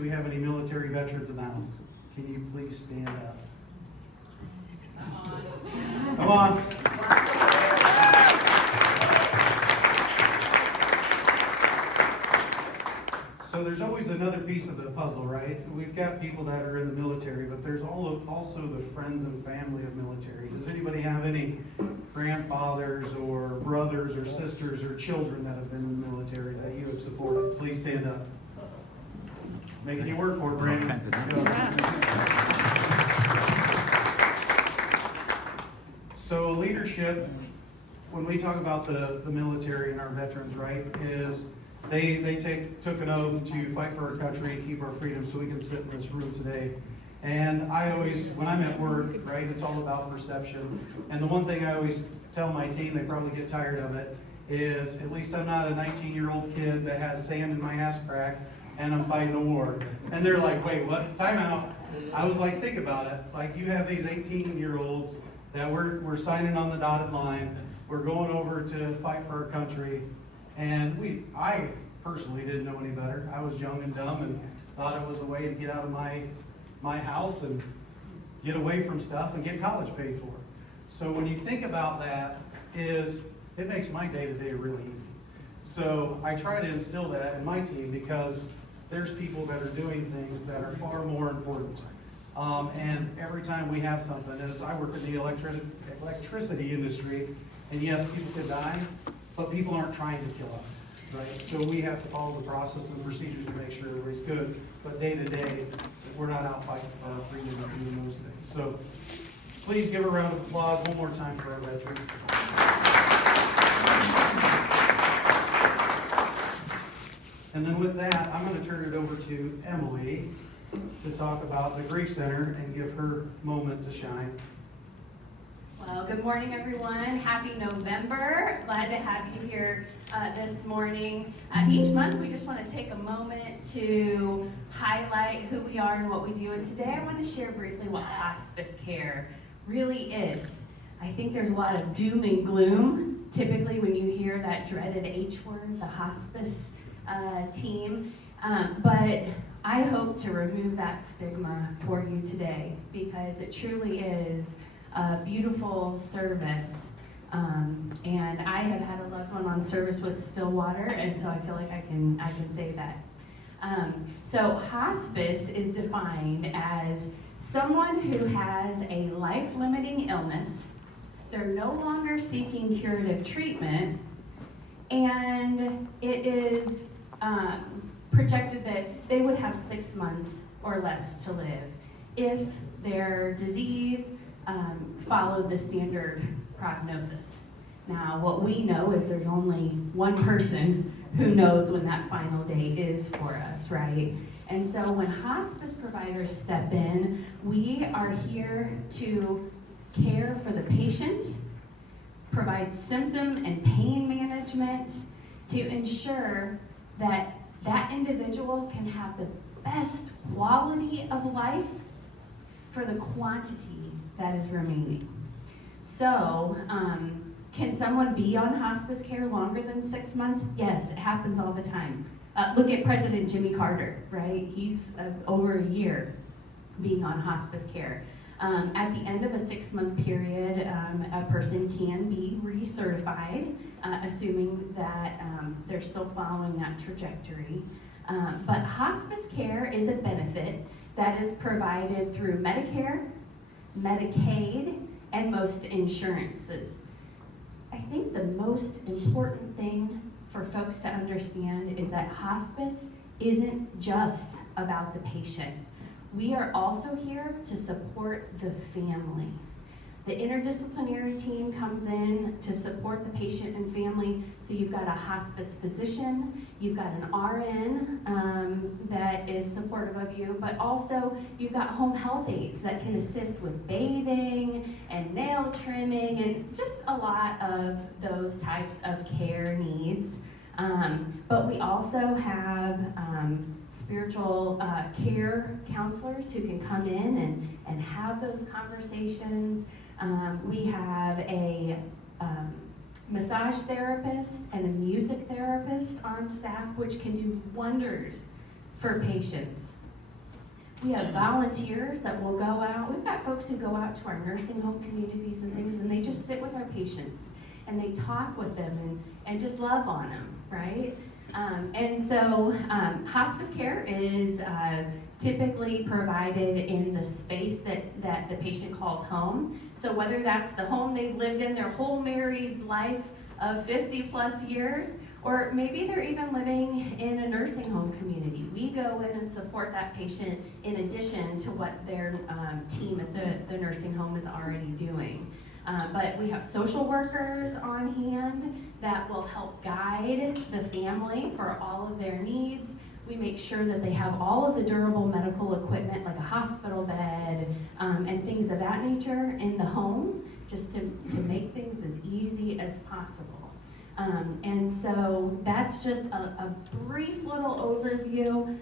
do we have any military veterans in the house? Can you please stand up? Come on. So there's always another piece of the puzzle, right? We've got people that are in the military, but there's also the friends and family of military. Does anybody have any grandfathers or brothers or sisters or children that have been in the military that you have supported? Please stand up. Making you work for it, Brandon. So leadership, when we talk about the military and our veterans, right, is they took an oath to fight for our country and keep our freedom so we can sit in this room today. And I always, when I'm at work, right, it's all about perception. And the one thing I always tell my team, they probably get tired of it, is at least I'm not a 19-year-old kid that has sand in my ass crack and I'm fighting a war. And they're like, wait, what? Time out. I was like, think about it. Like, you have these 18-year-olds that we're signing on the dotted line. We're going over to fight for our country. And I personally didn't know any better. I was young and dumb and thought it was a way to get out of my house and get away from stuff and get college paid for. So when you think about that, it makes my day-to-day really easy. So I try to instill that in my team because there's people that are doing things that are far more important. And every time we have something, as I work in the electricity industry, and yes, people could die, but people aren't trying to kill us, right? So we have to follow the process and procedures to make sure everybody's good. But day to day, we're not out fighting for our freedom and doing those things. So please give a round of applause one more time for our veterans. And then with that, I'm going to turn it over to Emily to talk about the Grief Center and give her moment to shine. Well, good morning, everyone. Happy November. Glad to have you here this morning. Each month, we just want to take a moment to highlight who we are and what we do. And today, I want to share briefly what hospice care really is. I think there's a lot of doom and gloom, typically when you hear that dreaded H word, the hospice team. But I hope to remove that stigma for you today because it truly is a beautiful service, and I have had a loved one on service with Stillwater, and so I feel like I can say that. So hospice is defined as someone who has a life-limiting illness, they're no longer seeking curative treatment, and it is projected that they would have 6 months or less to live if their disease followed the standard prognosis. Now, what we know is there's only one person who knows when that final day is for us, right? And so when hospice providers step in, we are here to care for the patient, provide symptom and pain management to ensure that that individual can have the best quality of life for the quantity that is remaining. So, can someone be on hospice care longer than 6 months? Yes, it happens all the time. Look at President Jimmy Carter, right? He's over a year being on hospice care. At the end of a 6-month period, a person can be recertified, assuming that they're still following that trajectory. But hospice care is a benefit that is provided through Medicare, Medicaid, and most insurances. I think the most important thing for folks to understand is that hospice isn't just about the patient. We are also here to support the family. The interdisciplinary team comes in to support the patient and family. So you've got a hospice physician, you've got an RN that is supportive of you, but also you've got home health aides that can assist with bathing and nail trimming and just a lot of those types of care needs. But we also have spiritual care counselors who can come in and have those conversations. We have a massage therapist and a music therapist on staff, which can do wonders for patients. We have volunteers that will go out. We've got folks who go out to our nursing home communities and things, and they just sit with our patients and they talk with them and just love on them, right? And so hospice care is typically provided in the space that the patient calls home. So whether that's the home they've lived in their whole married life of 50 plus years, or maybe they're even living in a nursing home community. We go in and support that patient in addition to what their team at the nursing home is already doing. But we have social workers on hand that will help guide the family for all of their needs. We make sure that they have all of the durable medical equipment like a hospital bed and things of that nature in the home, just to make things as easy as possible. And so that's just a brief little overview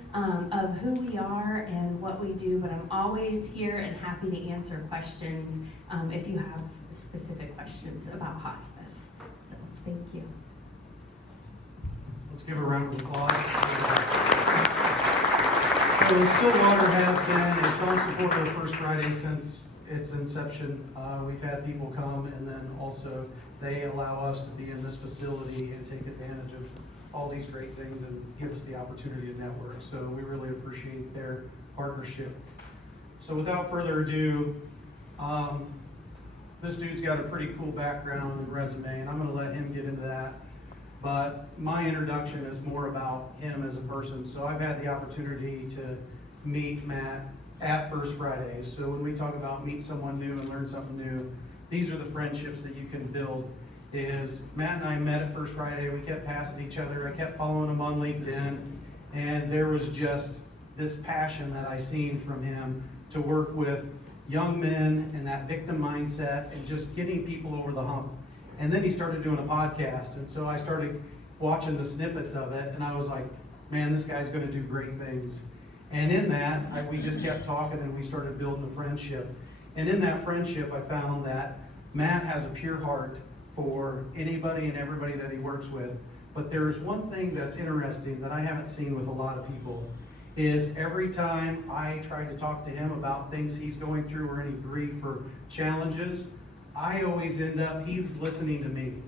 of who we are and what we do, but I'm always here and happy to answer questions if you have specific questions about hospice. So thank you. Let's give a round of applause. So Stillwater has been a strong supporter of First Friday since its inception. We've had people come, and then also they allow us to be in this facility and take advantage of all these great things and give us the opportunity to network. So we really appreciate their partnership. So without further ado, this dude's got a pretty cool background and resume, and I'm going to let him get into that. But my introduction is more about him as a person. So I've had the opportunity to meet Matt at First Friday. So when we talk about meet someone new and learn something new, these are the friendships that you can build. Is Matt and I met at First Friday. We kept passing each other. I kept following him on LinkedIn. And there was just this passion that I seen from him to work with young men and that victim mindset and just getting people over the hump. And then he started doing a podcast. And so I started watching the snippets of it. And I was like, man, this guy's going to do great things. And in that, we just kept talking and we started building a friendship. And in that friendship, I found that Matt has a pure heart for anybody and everybody that he works with. But there's one thing that's interesting that I haven't seen with a lot of people, is every time I try to talk to him about things he's going through or any grief or challenges, I always end up, he's listening to me.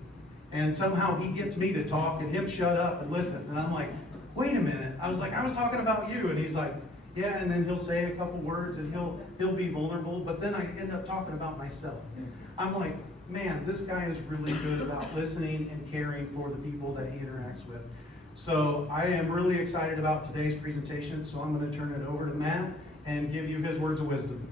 And somehow he gets me to talk and him shut up and listen. And I'm like, wait a minute. I was talking about you. And he's like, yeah, and then he'll say a couple words and he'll be vulnerable, but then I end up talking about myself. I'm like, man, this guy is really good about listening and caring for the people that he interacts with. So I am really excited about today's presentation, so I'm going to turn it over to Matt and give you his words of wisdom.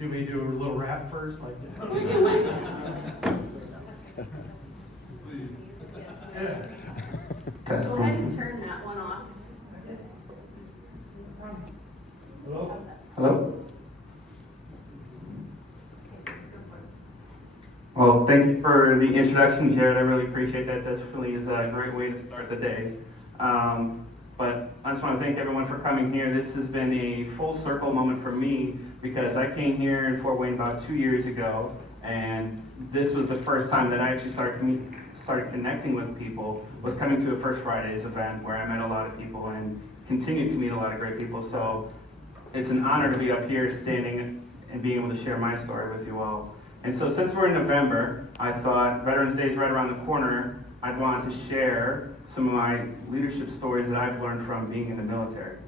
Do we do a little rap first? Like, yeah. Go ahead and turn that one off. Hello? Hello? Well, thank you for the introduction, Jared. I really appreciate that. That really is a great way to start the day. But I just want to thank everyone for coming here. This has been a full circle moment for me because I came here in Fort Wayne about 2 years ago, and this was the first time that I actually started connecting with people, was coming to a First Fridays event where I met a lot of people and continue to meet a lot of great people. So it's an honor to be up here standing and being able to share my story with you all. And so since we're in November, I thought Veterans Day is right around the corner. I'd want to share some of my leadership stories that I've learned from being in the military.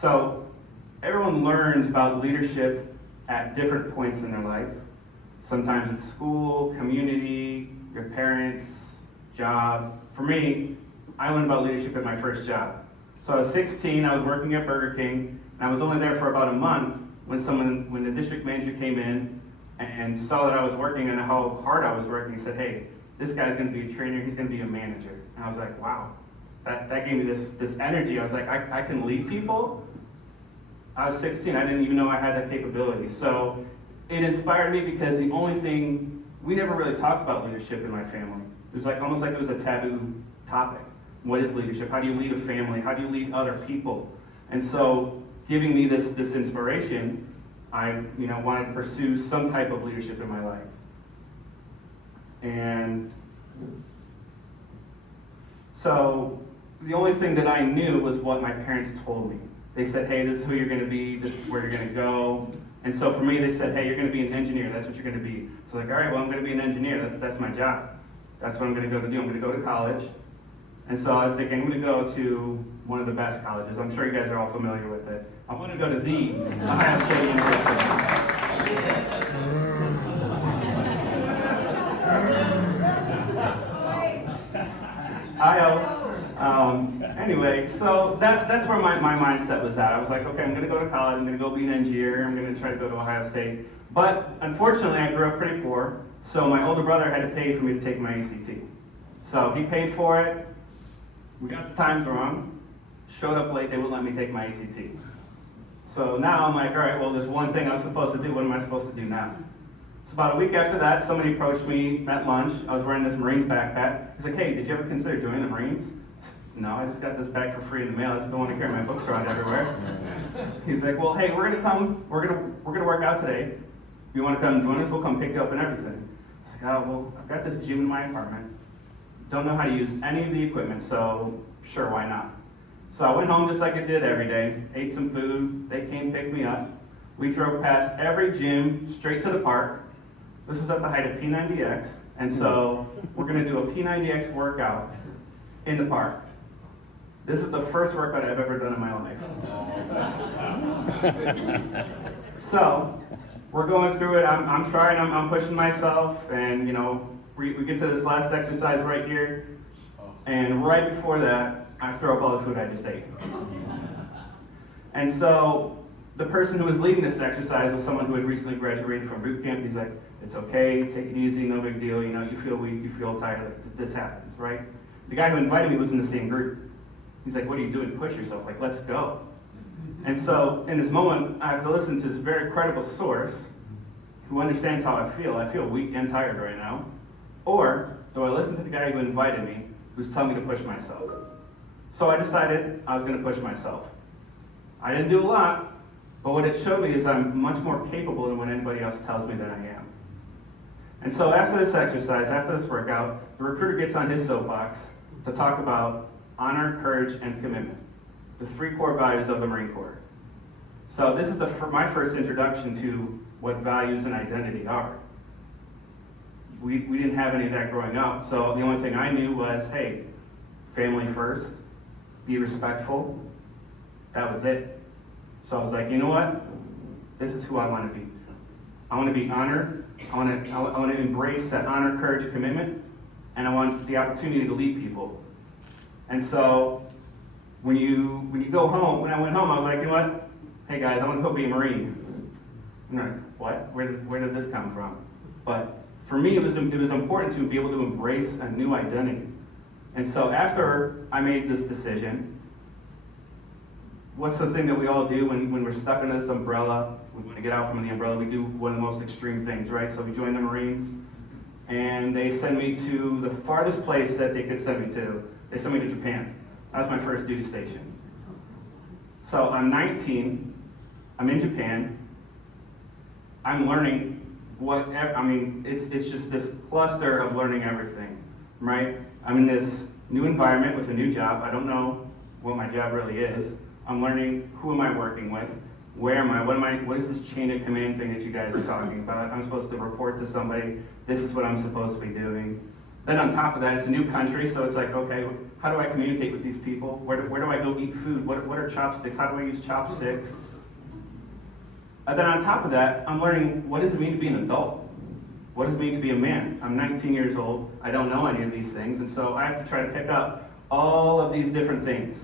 So everyone learns about leadership at different points in their life. Sometimes it's school, community, your parents, job. For me, I learned about leadership at my first job. So I was 16, I was working at Burger King, and I was only there for about a month when the district manager came in and saw that I was working and how hard I was working. He said, hey, this guy's gonna be a trainer, he's gonna be a manager. And I was like, wow, that gave me this energy. I was like, I can lead people. I was 16, I didn't even know I had that capability. So it inspired me because the only thing, we never really talked about leadership in my family. It was like almost like it was a taboo topic. What is leadership? How do you lead a family? How do you lead other people? And so giving me this inspiration, I wanted to pursue some type of leadership in my life. And so the only thing that I knew was what my parents told me. They said, hey, this is who you're going to be, this is where you're going to go. And so for me, they said, hey, you're going to be an engineer, that's what you're going to be. So like, all right, well, I'm going to be an engineer, that's my job. That's what I'm going to go to do. I'm going to go to college. And so I was thinking, I'm going to go to one of the best colleges. I'm sure you guys are all familiar with it. I'm going to go to the Ohio State University. Anyway, so that's where my mindset was at. I was like, okay, I'm going to go to college, I'm going to go be an engineer, I'm going to try to go to Ohio State. But unfortunately, I grew up pretty poor, so my older brother had to pay for me to take my ACT. So he paid for it, we got the times wrong, showed up late, they wouldn't let me take my ACT. So now I'm like, all right, well, there's one thing I was supposed to do, what am I supposed to do now? So about a week after that, somebody approached me at lunch. I was wearing this Marines backpack. He's like, hey, did you ever consider joining the Marines? No, I just got this bag for free in the mail. I just don't want to carry my books around everywhere. He's like, well, hey, we're gonna work out today. If you want to come join us, we'll come pick you up and everything. I was like, oh, well, I've got this gym in my apartment. Don't know how to use any of the equipment, so sure, why not? So I went home just like I did every day, ate some food, they came pick me up. We drove past every gym, straight to the park. This is at the height of P90X, and so we're gonna do a P90X workout in the park. This is the first workout I've ever done in my life. So, we're going through it, I'm trying, I'm pushing myself, and we get to this last exercise right here, and right before that, I throw up all the food I just ate. And so, the person who was leading this exercise was someone who had recently graduated from boot camp. He's like, it's okay, take it easy, no big deal, you feel weak, you feel tired, like, this happens, right? The guy who invited me was in the same group. He's like, what are you doing? Push yourself, like, let's go. And so, in this moment, I have to listen to this very credible source who understands how I feel weak and tired right now, or do I listen to the guy who invited me, who's telling me to push myself? So I decided I was going to push myself. I didn't do a lot, but what it showed me is I'm much more capable than what anybody else tells me that I am. And so after this exercise, after this workout, the recruiter gets on his soapbox to talk about honor, courage, and commitment, the 3 core values of the Marine Corps. So this is my first introduction to what values and identity are. We didn't have any of that growing up, so the only thing I knew was, hey, family first, be respectful. That was it. So I was like, you know what? This is who I want to be. I want to be honored. I want to embrace that honor, courage, commitment, and I want the opportunity to lead people. And so when you go home, when I went home, I was like, you know what? Hey guys, I want to go be a Marine. And they're like, what? Where did this come from? But for me, it was important to be able to embrace a new identity. And so after I made this decision, what's the thing that we all do when we're stuck under this umbrella? We want to get out from the umbrella. We do one of the most extreme things, right? So we join the Marines, and they send me to the farthest place that they could send me to. They sent me to Japan. That was my first duty station. So I'm 19, I'm in Japan, I'm learning it's just this cluster of learning everything, right? I'm in this new environment with a new job. I don't know what my job really is. I'm learning who am I working with, where am I, what is this chain of command thing that you guys are talking about? I'm supposed to report to somebody, this is what I'm supposed to be doing. Then on top of that, it's a new country, so it's like, okay, how do I communicate with these people? Where do I go eat food? What are chopsticks? How do I use chopsticks? And then on top of that, I'm learning what does it mean to be an adult? What does it mean to be a man? I'm 19 years old, I don't know any of these things, and so I have to try to pick up all of these different things.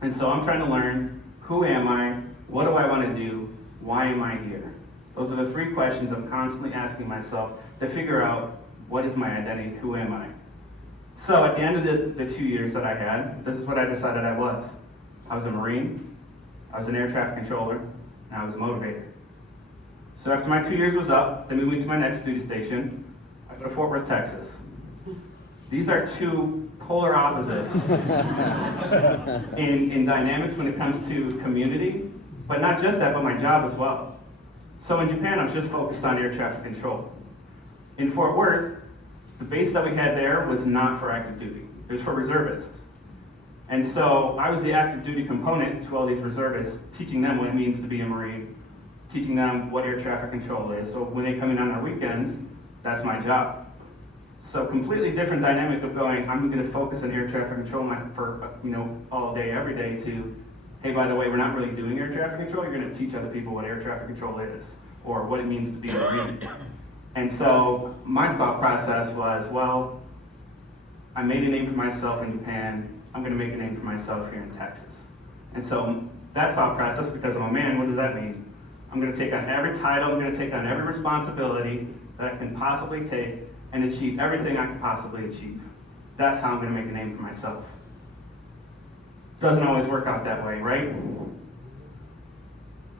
And so I'm trying to learn, who am I? What do I want to do? Why am I here? Those are the 3 questions I'm constantly asking myself to figure out, what is my identity? Who am I? So at the end of the 2 years that I had, this is what I decided I was. I was a Marine, I was an air traffic controller, and I was a motivator. So after my 2 years was up, they moved me to my next duty station. I go to Fort Worth, Texas. These are two polar opposites in dynamics when it comes to community, but not just that, but my job as well. So in Japan, I was just focused on air traffic control. In Fort Worth, the base that we had there was not for active duty. It was for reservists. And so I was the active duty component to all these reservists, teaching them what it means to be a Marine, teaching them what air traffic control is. So when they come in on their weekends, that's my job. So completely different dynamic of going, I'm going to focus on air traffic control for all day, every day, to, hey, by the way, we're not really doing air traffic control. You're going to teach other people what air traffic control is, or what it means to be a Marine. And so my thought process was, well, I made a name for myself in Japan. I'm going to make a name for myself here in Texas. And so that thought process, because I'm a man, what does that mean? I'm going to take on every title, I'm going to take on every responsibility that I can possibly take and achieve everything I can possibly achieve. That's how I'm going to make a name for myself. Doesn't always work out that way, right?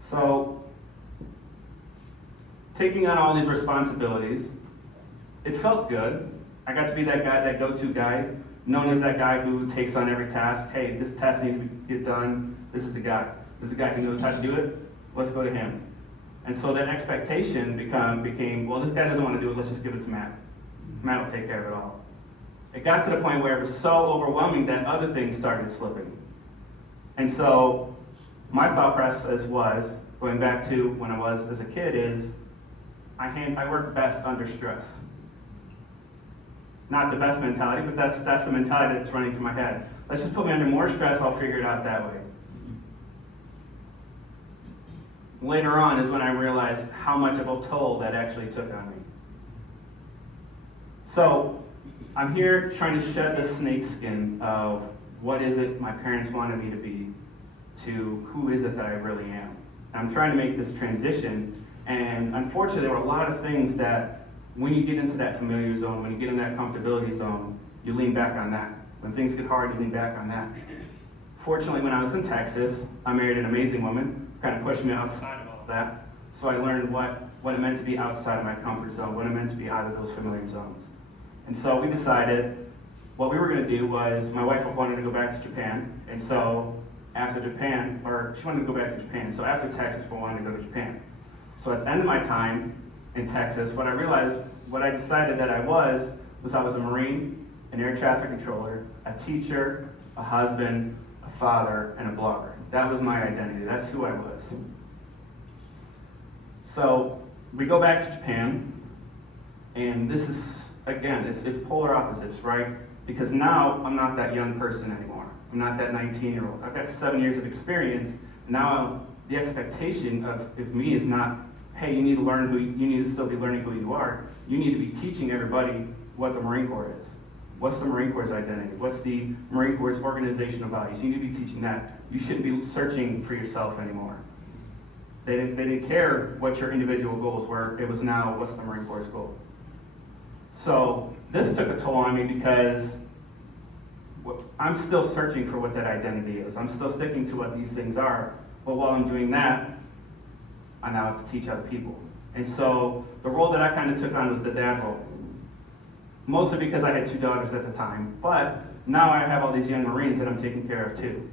So, taking on all these responsibilities, it felt good. I got to be that guy, that go-to guy, known as that guy who takes on every task. Hey, this task needs to get done. This is the guy. This is the guy who knows how to do it. Let's go to him. And so that expectation became, well, this guy doesn't want to do it. Let's just give it to Matt. Matt will take care of it all. It got to the point where it was so overwhelming that other things started slipping. And so my thought process was, going back to when I was as a kid, is I work best under stress. Not the best mentality, but that's the mentality that's running through my head. Let's just put me under more stress, I'll figure it out that way. Later on is when I realized how much of a toll that actually took on me. So, I'm here trying to shed the snake skin of what is it my parents wanted me to be to who is it that I really am. And I'm trying to make this transition, and unfortunately there were a lot of things that when you get into that familiar zone, when you get in that comfortability zone, you lean back on that. When things get hard, you lean back on that. Fortunately, when I was in Texas, I married an amazing woman, kind of pushed me outside of all of that. So I learned what it meant to be outside of my comfort zone, what it meant to be out of those familiar zones. And so we decided what we were going to do was, my wife wanted to go back to Japan, and so after Japan, or she wanted to go back to Japan, so after Texas, we wanted to go to Japan. So at the end of my time in Texas, what I decided that I was I was a Marine, an air traffic controller, a teacher, a husband, a father, and a blogger. That was my identity. That's who I was. So we go back to Japan, and this is, again, it's polar opposites, right? Because now I'm not that young person anymore. I'm not that 19-year-old. I've got 7 years of experience. Now the expectation of me is not, hey, you need to still be learning who you are. You need to be teaching everybody what the Marine Corps is. What's the Marine Corps' identity? What's the Marine Corps' organizational values? You need to be teaching that. You shouldn't be searching for yourself anymore. They didn't care what your individual goals were. It was now, what's the Marine Corps' goal? So this took a toll on me because I'm still searching for what that identity is. I'm still sticking to what these things are. But while I'm doing that, I now have to teach other people. And so the role that I kind of took on was the dad role. Mostly because I had 2 daughters at the time. But now I have all these young Marines that I'm taking care of too.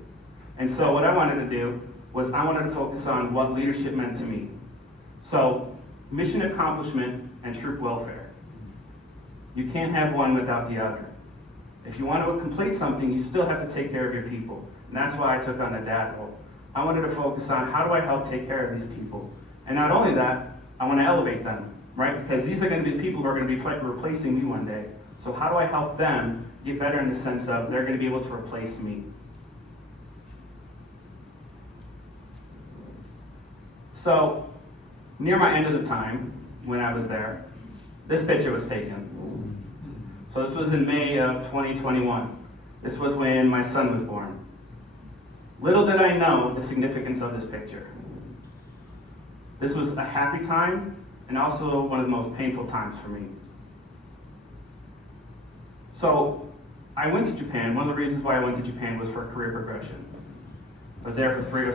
And so what I wanted to do was I wanted to focus on what leadership meant to me. So mission accomplishment and troop welfare. You can't have one without the other. If you want to complete something, you still have to take care of your people. And that's why I took on the dad role. I wanted to focus on how do I help take care of these people. And not only that, I want to elevate them, right? Because these are going to be the people who are going to be replacing me one day. So how do I help them get better in the sense of they're going to be able to replace me? So, near my end of the time, when I was there, this picture was taken. So this was in May of 2021. This was when my son was born. Little did I know the significance of this picture. This was a happy time, and also one of the most painful times for me. So, I went to Japan. One of the reasons why I went to Japan was for career progression. I was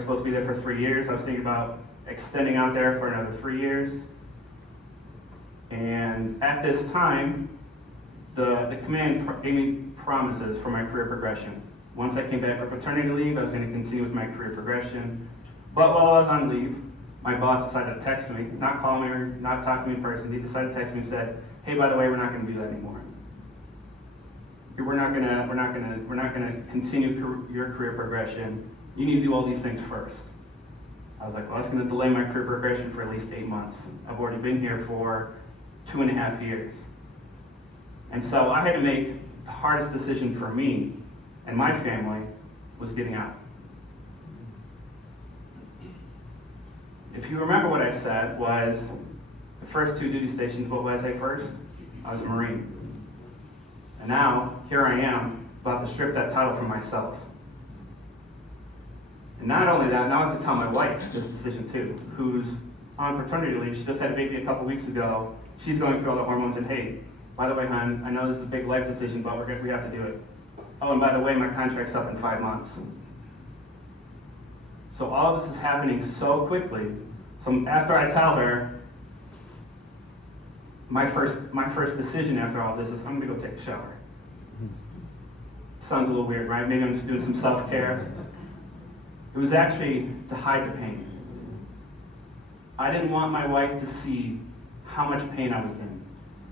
supposed to be there for 3 years. I was thinking about extending out there for another 3 years. And at this time, the command gave me promises for my career progression. Once I came back for paternity leave, I was going to continue with my career progression. But while I was on leave, my boss decided to text me, not call me or not talk to me in person. He decided to text me and said, "Hey, by the way, we're not going to do that anymore. We're not going to continue your career progression. You need to do all these things first." I was like, well, that's going to delay my career progression for at least 8 months. I've already been here for 2.5 years. And so I had to make the hardest decision for me and my family was getting out. If you remember what I said was the first 2 duty stations, what was I say first? I was a Marine. And now, here I am, about to strip that title from myself. And not only that, now I have to tell my wife this decision too, who's on paternity leave. She just had a baby a couple weeks ago. She's going through all the hormones, and hey, by the way, hon, I know this is a big life decision, but we have to do it. Oh, and by the way, my contract's up in 5 months. So all of this is happening so quickly. So after I tell her, my first decision after all this is I'm gonna go take a shower. Sounds a little weird, right? Maybe I'm just doing some self-care. It was actually to hide the pain. I didn't want my wife to see how much pain I was in,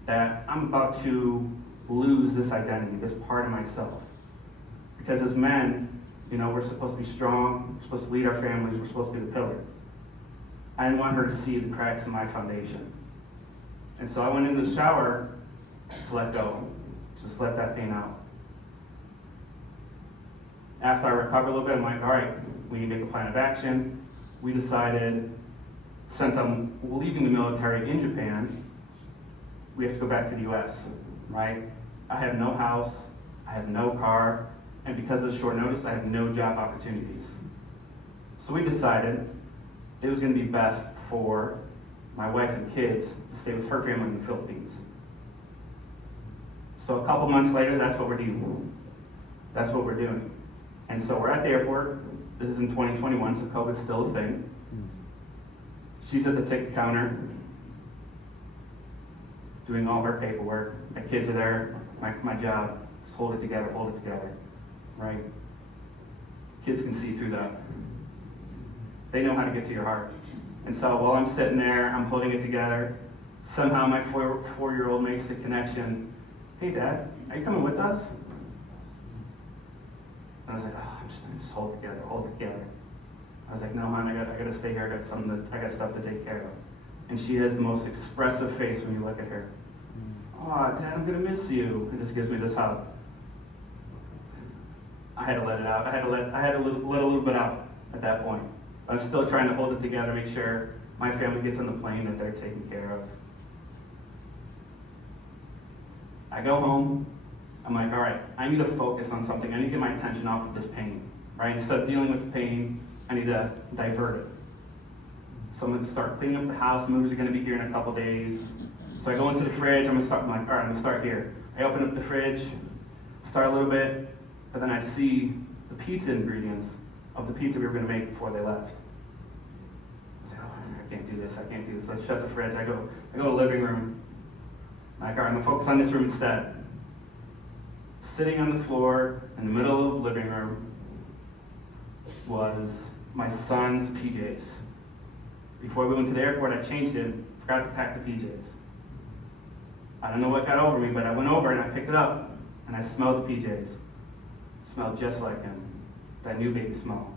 that I'm about to lose this identity, this part of myself. Because as men, you know, we're supposed to be strong, we're supposed to lead our families, we're supposed to be the pillar. I didn't want her to see the cracks in my foundation. And so I went into the shower to let go, just let that pain out. After I recovered a little bit, I'm like, all right, we need to make a plan of action. We decided, since I'm leaving the military in Japan, we have to go back to the US, right? I have no house, I have no car, and because of short notice, I have no job opportunities. So we decided it was gonna be best for my wife and kids to stay with her family in the Philippines. So a couple months later, that's what we're doing. That's what we're doing. And so we're at the airport. This is in 2021, so COVID's still a thing. She's at the ticket counter doing all her paperwork. My kids are there. My job is hold it together, right? Kids can see through that. They know how to get to your heart. And so while I'm sitting there, I'm holding it together. Somehow my four-year-old makes the connection. Hey, Dad, are you coming with us? And I was like, oh, just hold it together. I was like, no, hon, I gotta stay here. I got stuff to take care of. And she has the most expressive face when you look at her. Oh, Dad, I'm gonna miss you. It just gives me this hug. I had to let it out. I had to let a little bit out at that point. I'm still trying to hold it together, make sure my family gets on the plane that they're taken care of. I go home. I'm like, all right, I need to focus on something. I need to get my attention off of this pain, right? Instead of dealing with the pain, I need to divert it. So I'm going to start cleaning up the house. Moves are going to be here in a couple days. So I go into the fridge. I'm like, all right, I'm going to start here. I open up the fridge, start a little bit, but then I see the pizza ingredients of the pizza we were going to make before they left. I was like, oh, I can't do this. I shut the fridge. I go to the living room. I'm like, all right, I'm going to focus on this room instead. Sitting on the floor in the middle of the living room was my son's PJs. Before we went to the airport, I changed it, forgot to pack the PJs. I don't know what got over me, but I went over and I picked it up and I smelled the PJs. It smelled just like him, that new baby smell.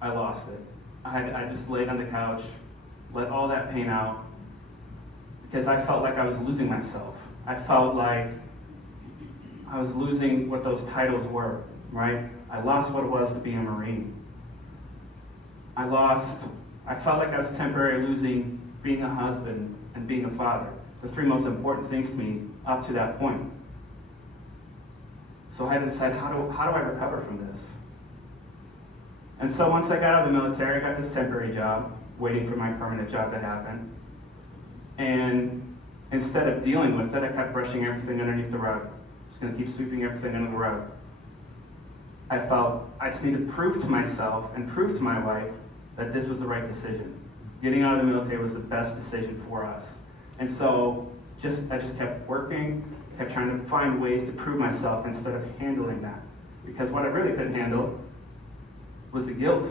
I lost it. I just laid on the couch, let all that pain out, because I felt like I was losing myself. I felt like I was losing what those titles were, right? I lost what it was to be a Marine. I felt like I was temporarily losing being a husband and being a father, the 3 most important things to me up to that point. So I had to decide, how do I recover from this? And so once I got out of the military, I got this temporary job, waiting for my permanent job to happen. And instead of dealing with it, I kept brushing everything underneath the rug. Just gonna keep sweeping everything under the rug. I felt I just need to prove to myself and prove to my wife that this was the right decision. Getting out of the military was the best decision for us. And so I just kept working, kept trying to find ways to prove myself instead of handling that. Because what I really couldn't handle was the guilt.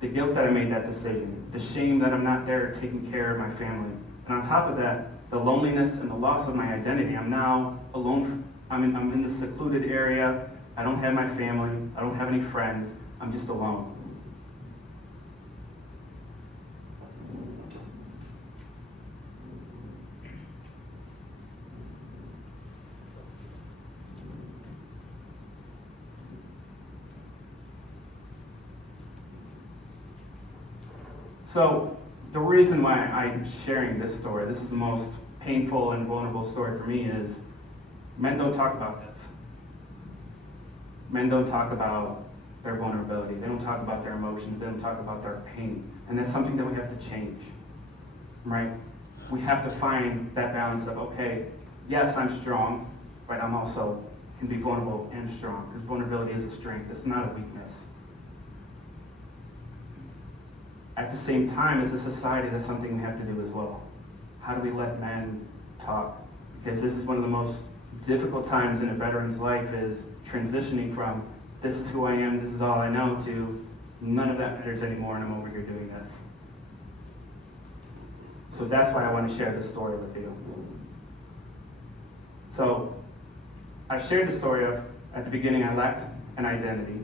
The guilt that I made that decision, the shame that I'm not there taking care of my family. And on top of that, the loneliness and the loss of my identity. I'm now alone. I'm in this secluded area. I don't have my family. I don't have any friends. I'm just alone. So the reason why I'm sharing this story, this is the most painful and vulnerable story for me, is men don't talk about this. Men don't talk about their vulnerability. They don't talk about their emotions. They don't talk about their pain. And that's something that we have to change, right? We have to find that balance of, okay, yes, I'm strong, but I'm also can be vulnerable and strong, because vulnerability is a strength. It's not a weakness. At the same time, as a society, that's something we have to do as well. How do we let men talk? Because this is one of the most difficult times in a veteran's life, is transitioning from this is who I am, this is all I know, to none of that matters anymore and I'm over here doing this. So that's why I want to share this story with you. So I shared the story of, at the beginning I lacked an identity,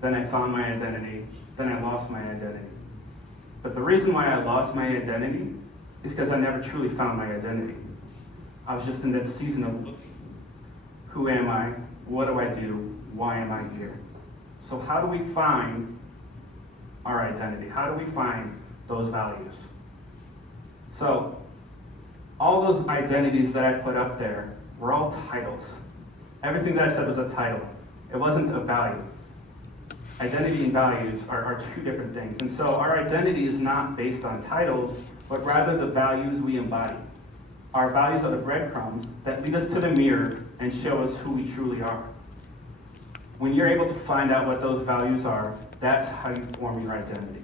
then I found my identity, then I lost my identity. But the reason why I lost my identity is because I never truly found my identity. I was just in that season of looking. Who am I? What do I do? Why am I here? So how do we find our identity? How do we find those values? So all those identities that I put up there were all titles. Everything that I said was a title. It wasn't a value. Identity and values are two different things. And so our identity is not based on titles, but rather the values we embody. Our values are the breadcrumbs that lead us to the mirror and show us who we truly are. When you're able to find out what those values are, that's how you form your identity.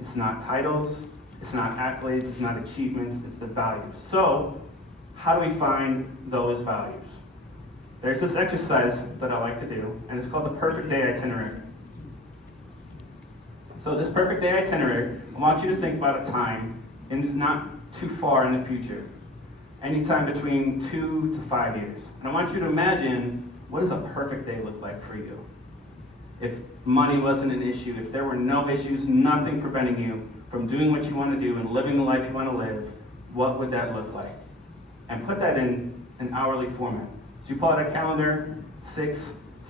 It's not titles, it's not accolades, it's not achievements, it's the values. So, how do we find those values? There's this exercise that I like to do, and it's called the perfect day itinerary. So this perfect day itinerary, I want you to think about a time, and it's not too far in the future, anytime between 2 to 5 years. And I want you to imagine, what does a perfect day look like for you? If money wasn't an issue, if there were no issues, nothing preventing you from doing what you want to do and living the life you want to live, what would that look like? And put that in an hourly format. So you pull out a calendar, 6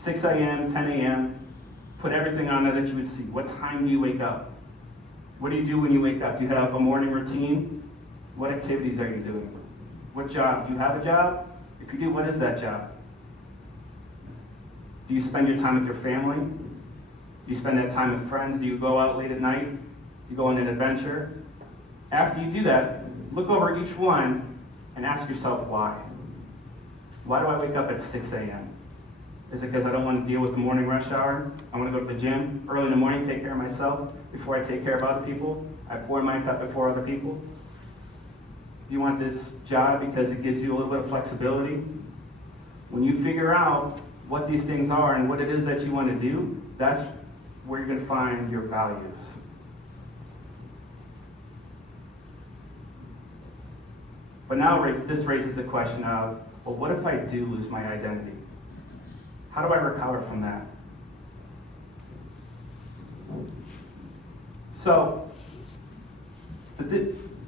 a.m., 10 a.m., put everything on there that you would see. What time do you wake up? What do you do when you wake up? Do you have a morning routine? What activities are you doing? What job? Do you have a job? If you do, what is that job? Do you spend your time with your family? Do you spend that time with friends? Do you go out late at night? Do you go on an adventure? After you do that, look over each one and ask yourself why. Why do I wake up at 6 a.m.? Is it because I don't want to deal with the morning rush hour? I want to go to the gym early in the morning, take care of myself before I take care of other people? I pour my cup before other people? Do you want this job because it gives you a little bit of flexibility? When you figure out what these things are and what it is that you want to do, that's where you're going to find your values. But now this raises the question of, well, what if I do lose my identity? How do I recover from that? So,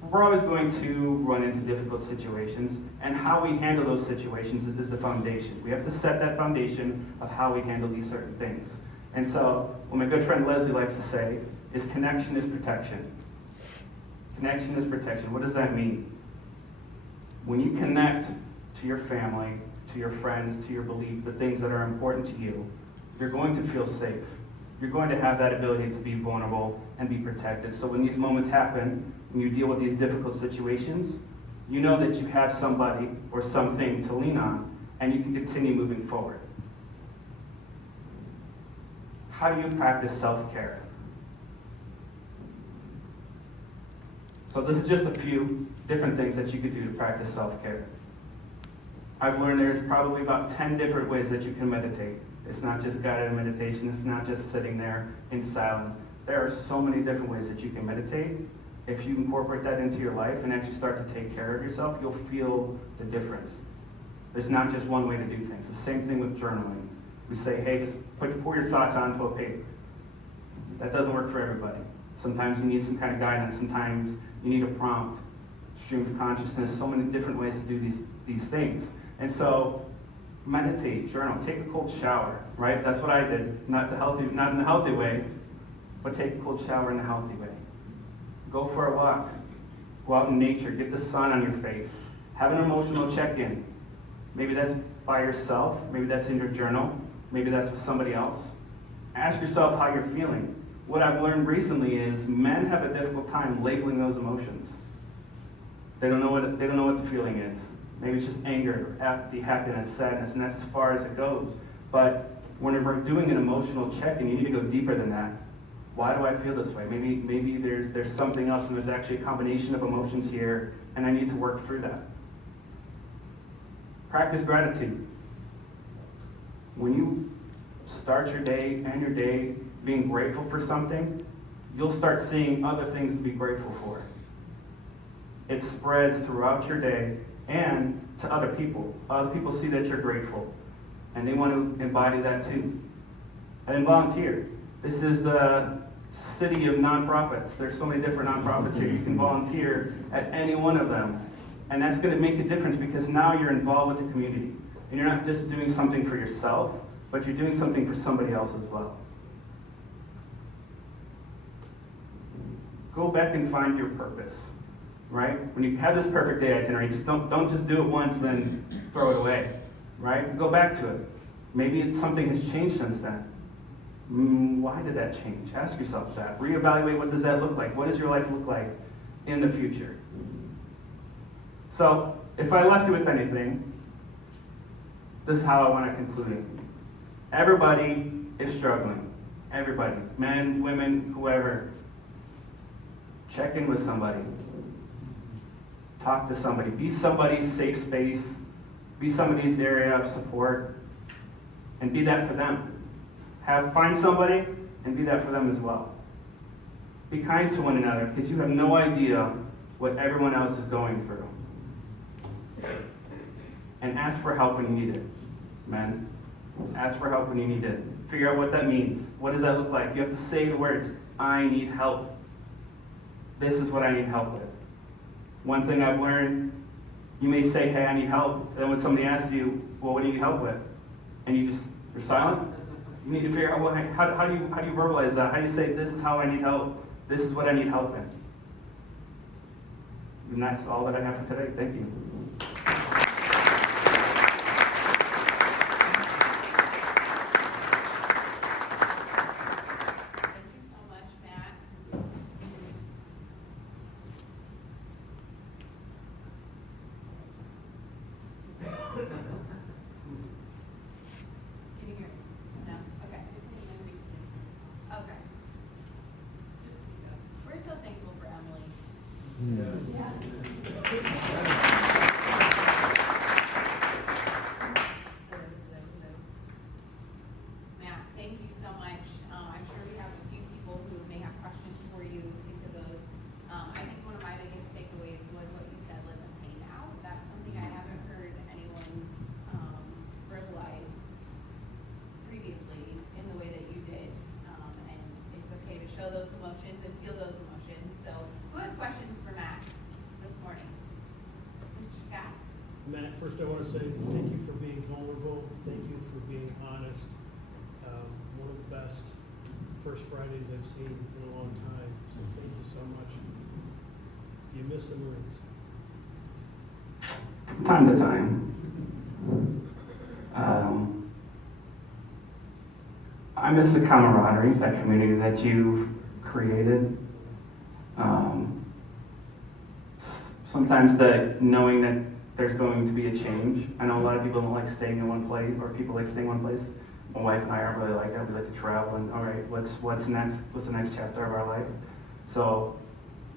we're always going to run into difficult situations, and how we handle those situations is the foundation. We have to set that foundation of how we handle these certain things. And so, what my good friend Leslie likes to say is connection is protection. Connection is protection. What does that mean? When you connect to your family, to your friends, to your belief, the things that are important to you, you're going to feel safe. You're going to have that ability to be vulnerable and be protected. So when these moments happen, when you deal with these difficult situations, you know that you have somebody or something to lean on, and you can continue moving forward. How do you practice self-care? So this is just a few different things that you could do to practice self-care. I've learned there's probably about 10 different ways that you can meditate. It's not just guided meditation, it's not just sitting there in silence. There are so many different ways that you can meditate. If you incorporate that into your life and actually start to take care of yourself, you'll feel the difference. There's not just one way to do things. The same thing with journaling. We say, hey, just pour your thoughts onto a paper. That doesn't work for everybody. Sometimes you need some kind of guidance. Sometimes you need a prompt, stream of consciousness, so many different ways to do these things. And so meditate, journal, take a cold shower, right? That's what I did. Not in the healthy way, but take a cold shower in a healthy way. Go for a walk. Go out in nature. Get the sun on your face. Have an emotional check-in. Maybe that's by yourself. Maybe that's in your journal. Maybe that's with somebody else. Ask yourself how you're feeling. What I've learned recently is men have a difficult time labeling those emotions. They don't know what the feeling is. Maybe it's just anger, apathy, happiness, sadness, and that's as far as it goes. But when we're doing an emotional check-in, you need to go deeper than that. Why do I feel this way? Maybe there's something else, and there's actually a combination of emotions here, and I need to work through that. Practice gratitude. When you start your day, end your day being grateful for something, you'll start seeing other things to be grateful for. It spreads throughout your day and to other people. Other people see that you're grateful, and they want to embody that too. And then volunteer. This is the city of nonprofits. There's so many different nonprofits here. You can volunteer at any one of them. And that's going to make a difference because now you're involved with the community. And you're not just doing something for yourself, but you're doing something for somebody else as well. Go back and find your purpose, right? When you have this perfect day itinerary, just don't just do it once, then throw it away, right? Go back to it. Maybe something has changed since then. Why did that change? Ask yourself that. Reevaluate, what does that look like? What does your life look like in the future? So, if I left you with anything, this is how I want to conclude it. Everybody is struggling. Everybody. Men, women, whoever. Check in with somebody. Talk to somebody. Be somebody's safe space. Be somebody's area of support. And be that for them. Find somebody and be that for them as well. Be kind to one another because you have no idea what everyone else is going through. And ask for help when you need it. Men, ask for help when you need it. Figure out what that means. What does that look like? You have to say the words, I need help. This is what I need help with. One thing I've learned, you may say, hey, I need help. And then when somebody asks you, well, what do you need help with? And you're silent. You need to figure out how do you verbalize that? How do you say, this is how I need help? This is what I need help in. And that's all that I have for today. Thank you. Can you hear me? No? Okay. Okay. We're so thankful for Emily. Yeah. Matt, thank you so much. I'm sure we have a few people who may have questions for you. Think of those. I think one of my biggest takeaways was what you said, let the pain out. That's something I haven't heard anyone verbalize previously in the way that you did. And it's okay to show those emotions and feel those emotions. So who has questions for Matt this morning? Mr. Scott? Matt, first I want to say thank you for being vulnerable. Thank you for being honest. One of the best First Fridays I've seen in a long time. So thank you so much. Do you miss the Marines? Time to time. I miss the camaraderie, that community that you've created. Sometimes knowing that there's going to be a change. I know a lot of people don't like staying in one place, or people like staying in one place. My wife and I aren't really like that. We like to travel and, all right, what's next? What's the next chapter of our life? So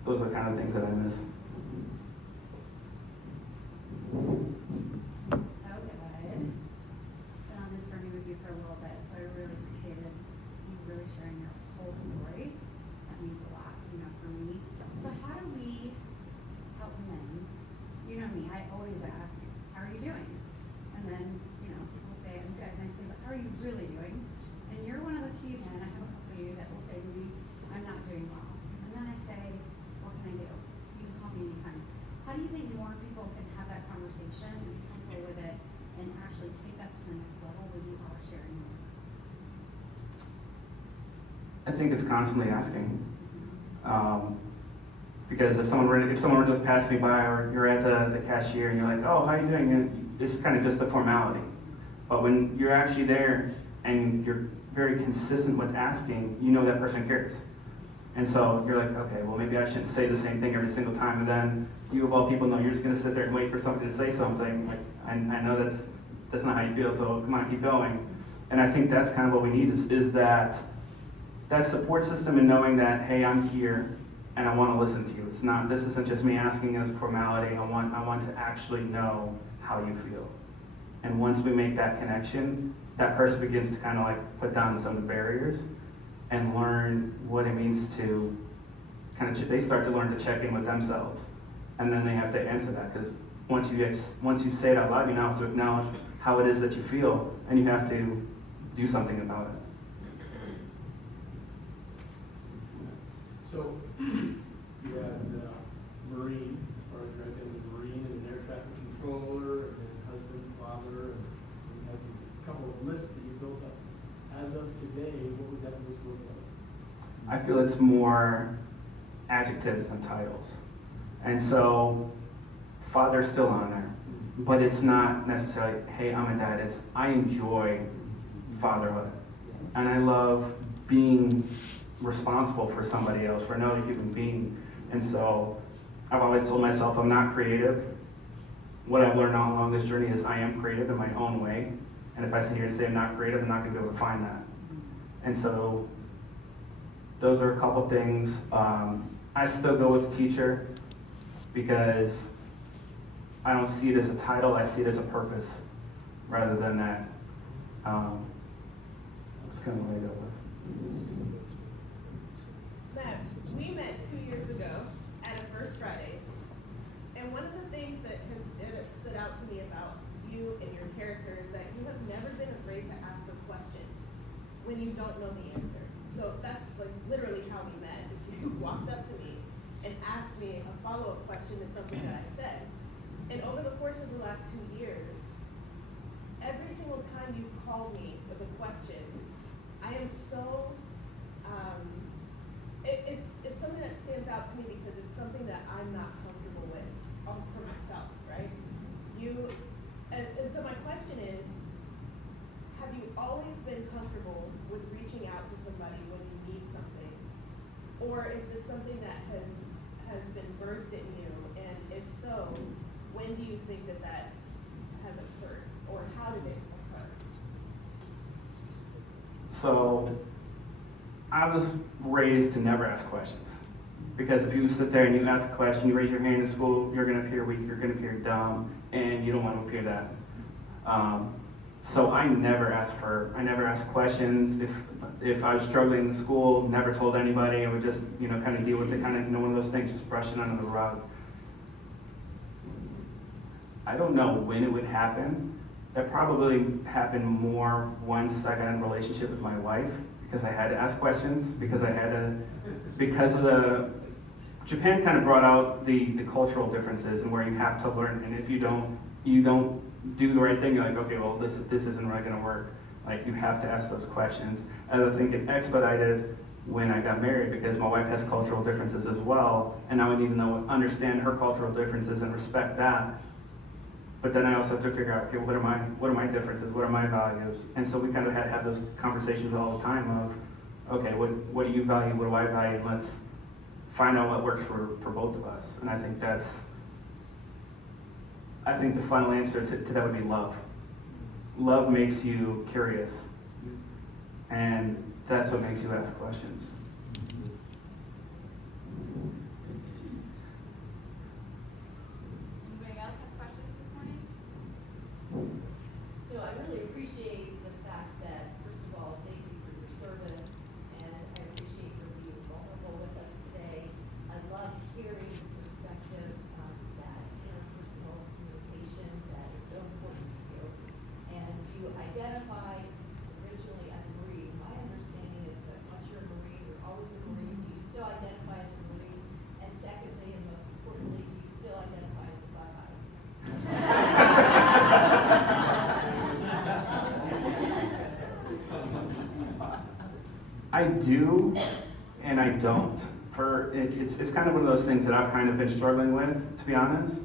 those are the kind of things that I miss. So good. Been on this journey with you for a little bit, so I really appreciated you really sharing your whole story. That means a lot, for me. So how do we help men? You know me, I always ask, how are you doing? And then, people say, I'm good. And I say, but how are you really doing? And you're one of the few men, I have a couple of you that will say to me, I'm not doing well. And then I say, what can I do? You can call me anytime. How do you think more people can have that conversation and be comfortable with it and actually take that to the next level when you are sharing more? I think it's constantly asking. Because if someone were to just pass me by, or you're at the cashier and you're like, oh, how are you doing? And it's kind of just a formality. But when you're actually there and you're very consistent with asking, that person cares. And so you're like, okay, well, maybe I shouldn't say the same thing every single time. And then you, of all people, know you're just going to sit there and wait for somebody to say something. Like, I know that's not how you feel, so come on, keep going. And I think that's kind of what we need is that support system and knowing that, hey, I'm here and I want to listen to you. This isn't just me asking as a formality. I want to actually know how you feel. And once we make that connection, that person begins to kind of like put down some of the barriers and learn what it means to they start to learn to check in with themselves. And then they have to answer that, because once you say it out loud, you now have to acknowledge how it is that you feel, and you have to do something about it. So, you had Marine, as far as right there, the Marine and an air traffic controller, and then husband, father, and you have a couple of lists that you built up. As of today, what would that list look like? I feel it's more adjectives than titles. And so, father's still on there, but it's not necessarily, hey, I'm a dad. It's, I enjoy fatherhood. And I love being responsible for somebody else, for another human being. And so, I've always told myself I'm not creative. What I've learned all along this journey is I am creative in my own way. And if I sit here and say I'm not creative, I'm not going to be able to find that. And so, those are a couple things. I still go with teacher because I don't see it as a title, I see it as a purpose rather than that. That's kind of what I go with. Matt, we met 2 years ago at a First Fridays, and one of the things that has stood out to me about you and your character is that you have never been afraid to ask a question when you don't know the answer. So that's like literally how we met, is you walked up to me and asked me a follow-up question to something that I said. And over the course of the last 2 years, every single time you've called me with a question, I am so, it's something that stands out to me because it's something that I'm not comfortable with for myself, right? And so my question is, have you always been comfortable with reaching out to somebody when you need something? Or is this something that has been birthed in you? And if so, when do you think that has occurred? Or how did it occur? So, I was raised to never ask questions. Because if you sit there and you ask a question, you raise your hand in school, you're going to appear weak, you're going to appear dumb, and you don't want to appear that. So I never asked questions. If I was struggling in school, never told anybody. I would just, kind of deal with it, one of those things, just brush it under the rug. I don't know when it would happen. That probably happened more once I got in a relationship with my wife, because I had to ask questions, because of the, Japan kind of brought out the cultural differences and where you have to learn, and if you don't do the right thing, you're like, okay, well, this isn't really going to work. Like, you have to ask those questions. And I think it expedited when I got married, because my wife has cultural differences as well, and I would need to understand her cultural differences and respect that. But then I also have to figure out, okay, what are my differences? What are my values? And so we kind of had to have those conversations all the time of, okay, what do you value? What do I value? Let's find out what works for both of us. And I think the final answer to that would be love. Love makes you curious, and that's what makes you ask questions. do and I don't. It's kind of one of those things that I've kind of been struggling with, to be honest,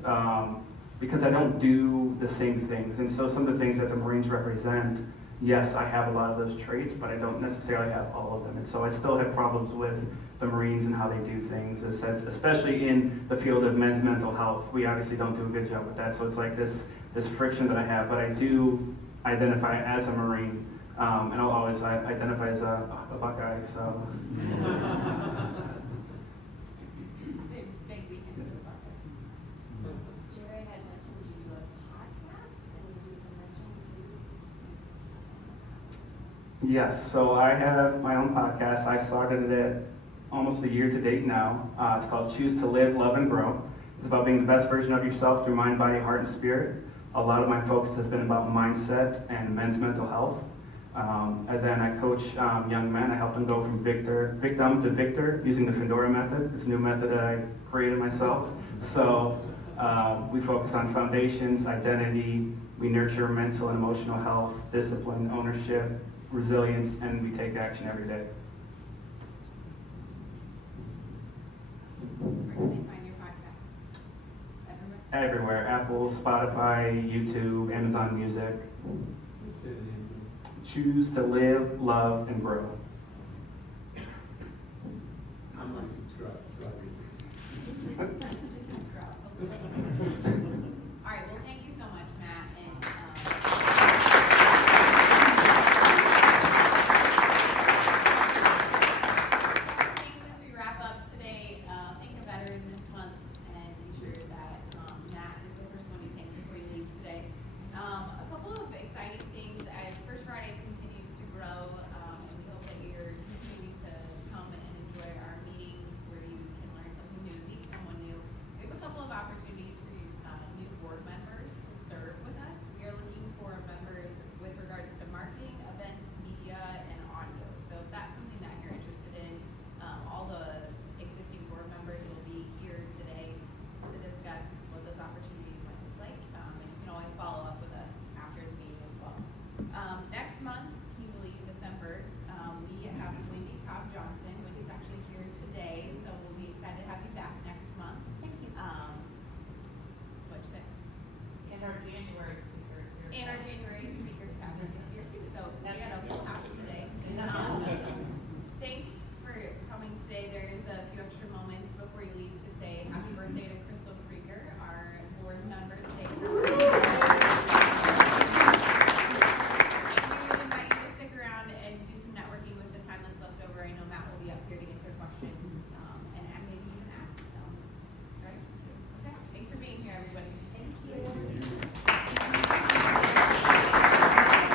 because I don't do the same things. And so some of the things that the Marines represent, yes, I have a lot of those traits, but I don't necessarily have all of them. And so I still have problems with the Marines and how they do things, especially in the field of men's mental health. We obviously don't do a good job with that. So it's like this friction that I have, but I do identify as a Marine, and I'll always identify as a Buckeye, so. Big weekend for the Buckeyes. Jared had mentioned you do a podcast and you do some mentoring too. Yes, so I have my own podcast. I started it almost a year to date now. It's called Choose to Live, Love, and Grow. It's about being the best version of yourself through mind, body, heart, and spirit. A lot of my focus has been about mindset and men's mental health. And then I coach young men. I help them go from victim to victor using the Fedora method. It's a new method that I created myself. So we focus on foundations, identity. We nurture mental and emotional health, discipline, ownership, resilience, and we take action every day. Where can they find your podcast? Everywhere? Everywhere. Apple, Spotify, YouTube, Amazon Music. Choose to live, love, and grow. Awesome. Subscribe. Just subscribe.